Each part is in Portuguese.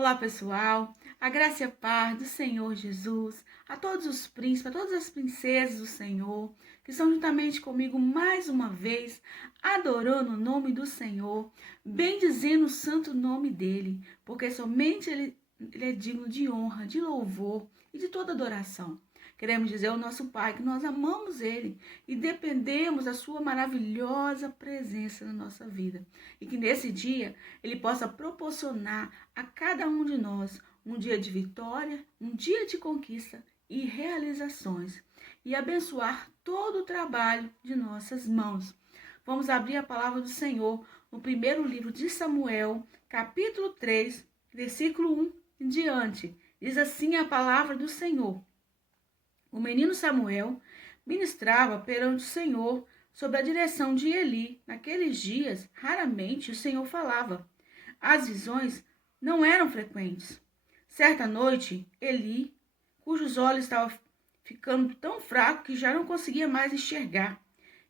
Olá, pessoal. A graça e a paz do Senhor Jesus, a todos os príncipes, a todas as princesas do Senhor, que estão juntamente comigo mais uma vez, adorando o nome do Senhor, bendizendo o santo nome dele, porque somente ele é digno de honra, de louvor e de toda adoração. Queremos dizer ao nosso Pai que nós amamos Ele e dependemos da sua maravilhosa presença na nossa vida. E que nesse dia Ele possa proporcionar a cada um de nós um dia de vitória, um dia de conquista e realizações. E abençoar todo o trabalho de nossas mãos. Vamos abrir a palavra do Senhor no primeiro livro de Samuel, capítulo 3, versículo 1 em diante. Diz assim a palavra do Senhor. O menino Samuel ministrava perante o Senhor sob a direção de Eli. Naqueles dias, raramente o Senhor falava. As visões não eram frequentes. Certa noite, Eli, cujos olhos estavam ficando tão fracos que já não conseguia mais enxergar,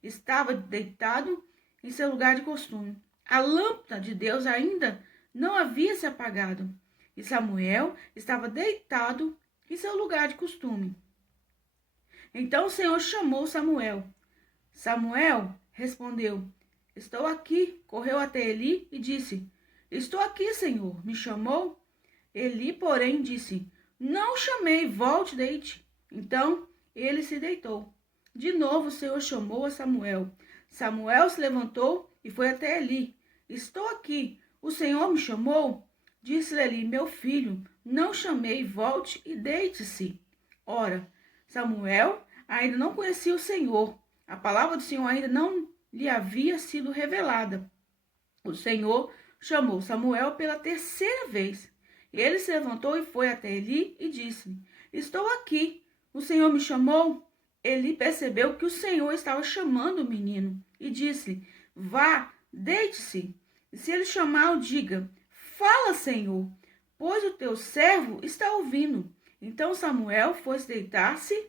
estava deitado em seu lugar de costume. A lâmpada de Deus ainda não havia se apagado, e Samuel estava deitado em seu lugar de costume. Então o Senhor chamou Samuel. Samuel respondeu: Estou aqui. Correu até Eli e disse: Estou aqui, Senhor. Me chamou? Eli, porém, disse: Não chamei, volte, deite. Então ele se deitou. De novo o Senhor chamou a Samuel. Samuel se levantou e foi até Eli. Estou aqui. O Senhor me chamou? Disse-lhe Eli: Meu filho, não chamei, volte e deite-se. Ora, Samuel ainda não conhecia o Senhor. A palavra do Senhor ainda não lhe havia sido revelada. O Senhor chamou Samuel pela terceira vez. Ele se levantou e foi até Eli e disse: Estou aqui. O Senhor me chamou? Eli percebeu que o Senhor estava chamando o menino e disse: Vá, deite-se. E se ele chamar, diga: Fala, Senhor, pois o teu servo está ouvindo. Então Samuel foi se deitar-se,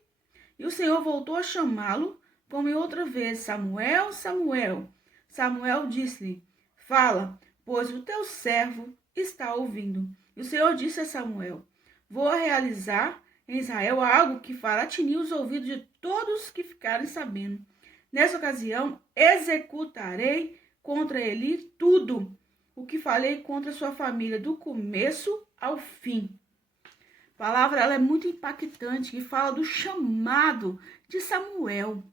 e o Senhor voltou a chamá-lo, como outra vez: Samuel, Samuel. Samuel disse-lhe: Fala, pois o teu servo está ouvindo. E o Senhor disse a Samuel: Vou realizar em Israel algo que fará tinir os ouvidos de todos que ficarem sabendo. Nessa ocasião, executarei contra ele tudo o que falei contra sua família, do começo ao fim. A palavra ela é muito impactante e fala do chamado de Samuel.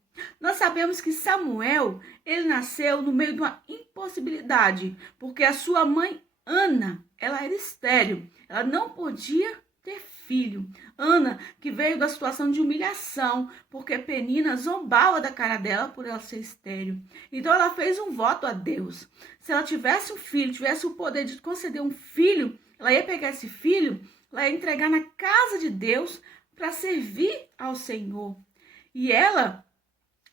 Nós sabemos que Samuel, ele nasceu no meio de uma impossibilidade, porque a sua mãe, Ana, ela era estéril, ela não podia ter filho. Ana, que veio da situação de humilhação, porque Penina zombava da cara dela por ela ser estéril. Então ela fez um voto a Deus. Se ela tivesse um filho, tivesse o poder de conceder um filho, ela ia pegar esse filho, ela ia entregar na casa de Deus para servir ao Senhor. E ela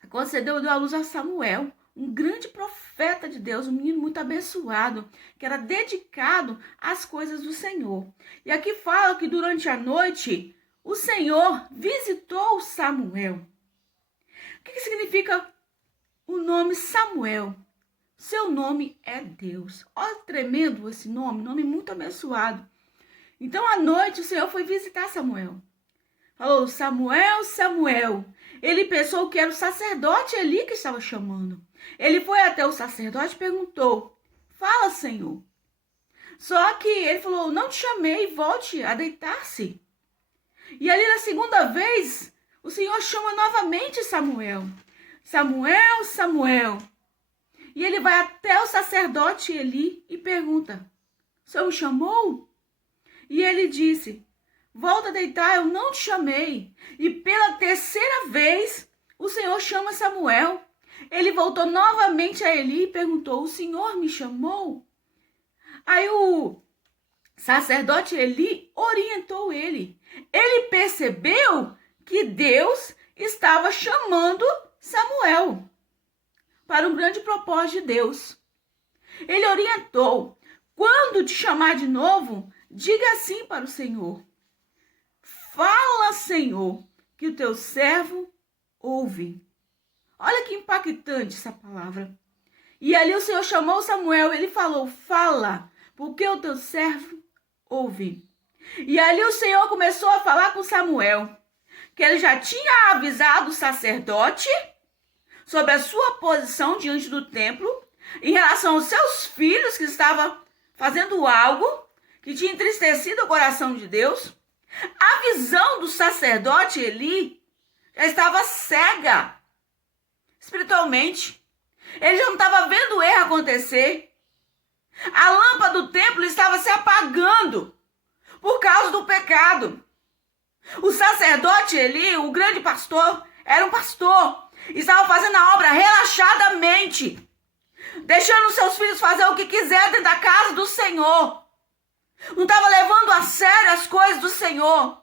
concedeu, deu à luz a Samuel, um grande profeta de Deus, um menino muito abençoado, que era dedicado às coisas do Senhor. E aqui fala que durante a noite, o Senhor visitou Samuel. O que significa o nome Samuel? Seu nome é Deus. Olha, tremendo esse nome muito abençoado. Então, à noite, o Senhor foi visitar Samuel. Falou: Samuel, Samuel. Ele pensou que era o sacerdote Eli que estava chamando. Ele foi até o sacerdote e perguntou: Fala, Senhor. Só que ele falou: Não te chamei, volte a deitar-se. E ali na segunda vez, o Senhor chama novamente Samuel. Samuel, Samuel. E ele vai até o sacerdote Eli e pergunta: O Senhor me chamou? E ele disse: Volta a deitar, eu não te chamei. E pela terceira vez, o Senhor chama Samuel. Ele voltou novamente a Eli e perguntou: O Senhor me chamou? Aí o sacerdote Eli orientou ele. Ele percebeu que Deus estava chamando Samuel para um grande propósito de Deus. Ele orientou: Quando te chamar de novo, diga assim para o Senhor: Fala, Senhor, que o teu servo ouve. Olha que impactante essa palavra. E ali o Senhor chamou Samuel, ele falou: Fala, porque o teu servo ouve. E ali o Senhor começou a falar com Samuel, que ele já tinha avisado o sacerdote sobre a sua posição diante do templo, em relação aos seus filhos que estavam fazendo algo que tinha entristecido o coração de Deus. A visão do sacerdote Eli já estava cega espiritualmente. Ele já não estava vendo o erro acontecer. A lâmpada do templo estava se apagando por causa do pecado. O sacerdote Eli, o grande pastor, era um pastor. Estava fazendo a obra relaxadamente, deixando seus filhos fazer o que quiser dentro da casa do Senhor. Não estava levando a sério as coisas do Senhor.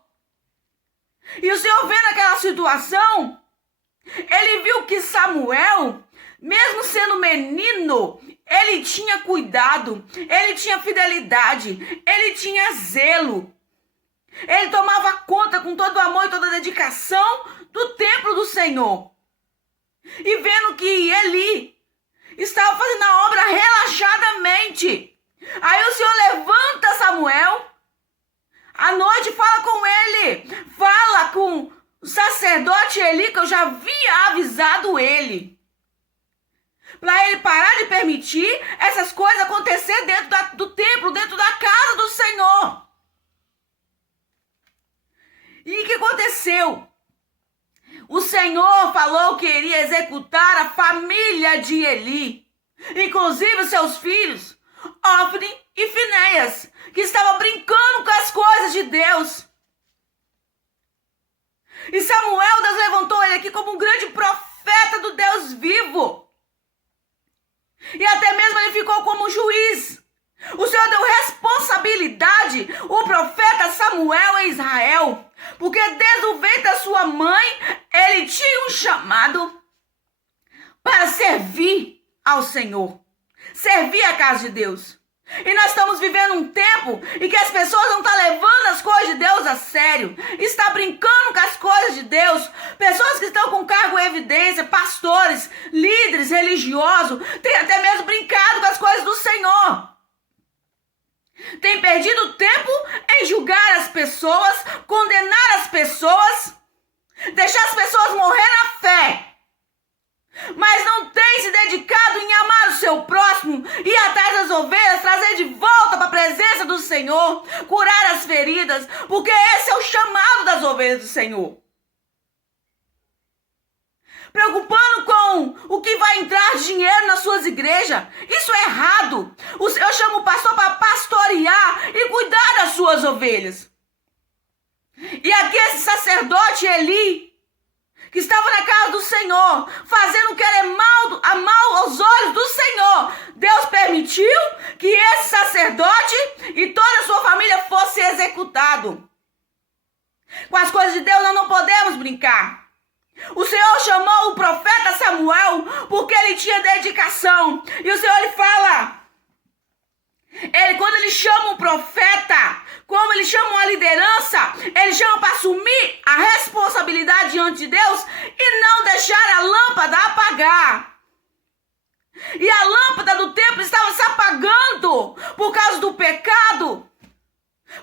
E o Senhor, vendo aquela situação, ele viu que Samuel, mesmo sendo menino, ele tinha cuidado, ele tinha fidelidade, ele tinha zelo. Ele tomava conta com todo o amor e toda a dedicação do templo do Senhor. E vendo que Eli estava fazendo a obra relaxadamente, aí o Senhor levanta Samuel, à noite fala com ele, fala com o sacerdote Eli, que eu já havia avisado ele, para ele parar de permitir essas coisas acontecer dentro do templo, dentro da casa do Senhor. E o que aconteceu? O Senhor falou que iria executar a família de Eli, inclusive seus filhos, Ofni e Finéias, que estavam brincando com as coisas de Deus. E Samuel, Deus levantou ele aqui como um grande profeta do Deus vivo. E até mesmo ele ficou como juiz. O Senhor deu responsabilidade ao profeta Samuel em Israel, porque desde o ventre da sua mãe, ele tinha um chamado para servir ao Senhor, servir a casa de Deus. E nós estamos vivendo um tempo em que as pessoas não estão levando as coisas de Deus a sério, está brincando com as coisas de Deus. Pessoas que estão com cargo em evidência, pastores, líderes religiosos, têm até mesmo brincado com as coisas do Senhor. Tem perdido tempo em julgar as pessoas, condenar as pessoas, deixar as pessoas morrer na fé. Mas não tem se dedicado em amar o seu próximo, ir atrás das ovelhas, trazer de volta para a presença do Senhor, curar as feridas, porque esse é o chamado das ovelhas do Senhor. Preocupando com o que vai entrar dinheiro nas suas igrejas. Isso é errado. Eu chamo o pastor para pastorear e cuidar das suas ovelhas. E aqui esse sacerdote Eli, que estava na casa do Senhor, fazendo o que era mal aos olhos do Senhor, Deus permitiu que esse sacerdote e toda a sua família fosse executado. Com as coisas de Deus nós não podemos brincar. O Senhor chamou o profeta Samuel porque ele tinha dedicação. E o Senhor, ele fala, quando ele chama um profeta, como ele chama uma liderança, ele chama para assumir a responsabilidade diante de Deus e não deixar a lâmpada apagar. E a lâmpada do templo estava se apagando por causa do pecado,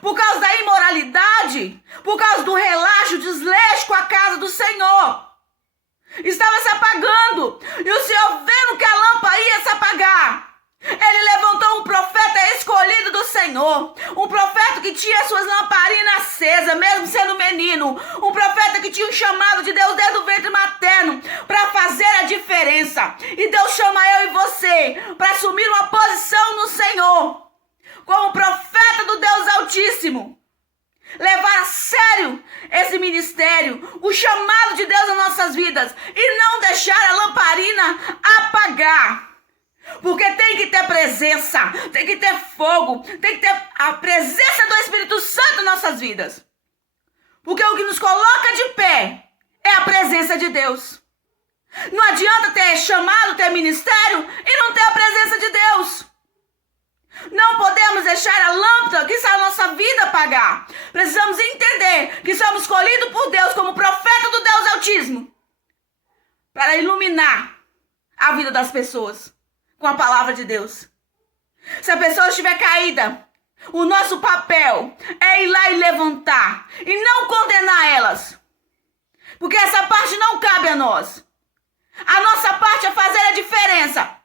por causa da imoralidade, por causa do relaxo, desleixo com a casa do Senhor. Estava se apagando. E o Senhor, vendo que a lâmpada ia se apagar, ele levantou um profeta escolhido do Senhor, um profeta que tinha suas lamparinas acesas, mesmo sendo menino, um profeta que tinha um chamado de Deus desde o ventre materno para fazer a diferença. E Deus chama eu e você para assumir uma posição no Senhor, como profeta do Deus Altíssimo, levar a sério esse ministério, o chamado de Deus nas nossas vidas e não deixar a lamparina apagar. Porque tem que ter presença, tem que ter fogo, tem que ter a presença do Espírito Santo em nossas vidas. Porque o que nos coloca de pé é a presença de Deus. Não adianta ter chamado, ter ministério e não ter a presença de Deus. Não podemos deixar a lâmpada que está na nossa vida apagar. Precisamos entender que somos escolhidos por Deus como profeta do Deus Altíssimo para iluminar a vida das pessoas com a palavra de Deus. Se a pessoa estiver caída, O nosso papel é ir lá e levantar e não condenar elas. Porque essa parte não cabe a nós. A nossa parte é fazer a diferença.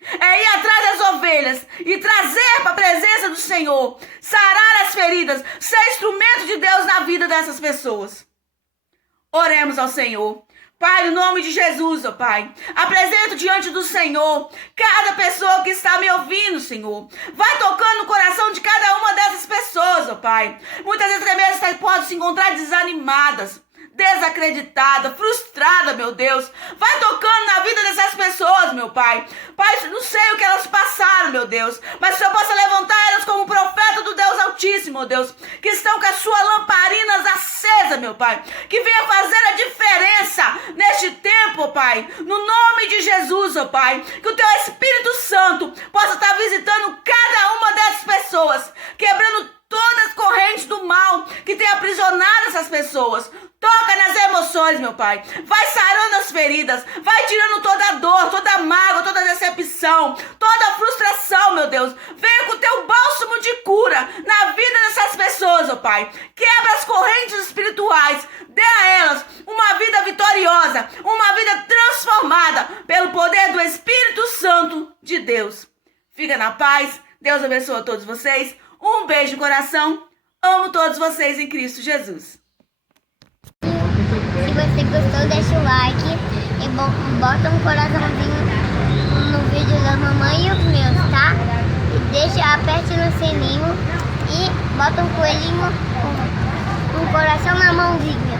É ir atrás das ovelhas e trazer para a presença do Senhor, sarar as feridas, ser instrumento de Deus na vida dessas pessoas. Oremos ao Senhor. Pai, no nome de Jesus, ó Pai, apresento diante do Senhor cada pessoa que está me ouvindo, Senhor. Vai tocando no coração de cada uma dessas pessoas, ó Pai. Muitas vezes até mesmo podem se encontrar desanimadas, desacreditada, frustrada, meu Deus. Vai tocando na vida dessas pessoas, meu Pai. Pai, não sei o que elas passaram, meu Deus, mas que o Senhor possa levantar elas como profeta do Deus Altíssimo, meu Deus, que estão com as suas lamparinas acesas, meu Pai, que venha fazer a diferença neste tempo, Pai, no nome de Jesus, ó Pai, que o Teu Espírito Santo possa estar visitando cada uma dessas pessoas, quebrando todas as correntes do mal que tem aprisionado essas pessoas. Toca nas emoções, meu Pai. Vai sarando as feridas. Vai tirando toda a dor, toda a mágoa, toda a decepção, toda a frustração, meu Deus. Venha com o Teu bálsamo de cura na vida dessas pessoas, ó Pai. Quebra as correntes espirituais. Dê a elas uma vida vitoriosa, uma vida transformada pelo poder do Espírito Santo de Deus. Fica na paz. Deus abençoe a todos vocês. Um beijo no coração. Amo todos vocês em Cristo Jesus. Se você gostou, deixa o like e bota um coraçãozinho no vídeo da mamãe e os meus, tá? E aperte no sininho e bota um coelhinho com um coração na mãozinha.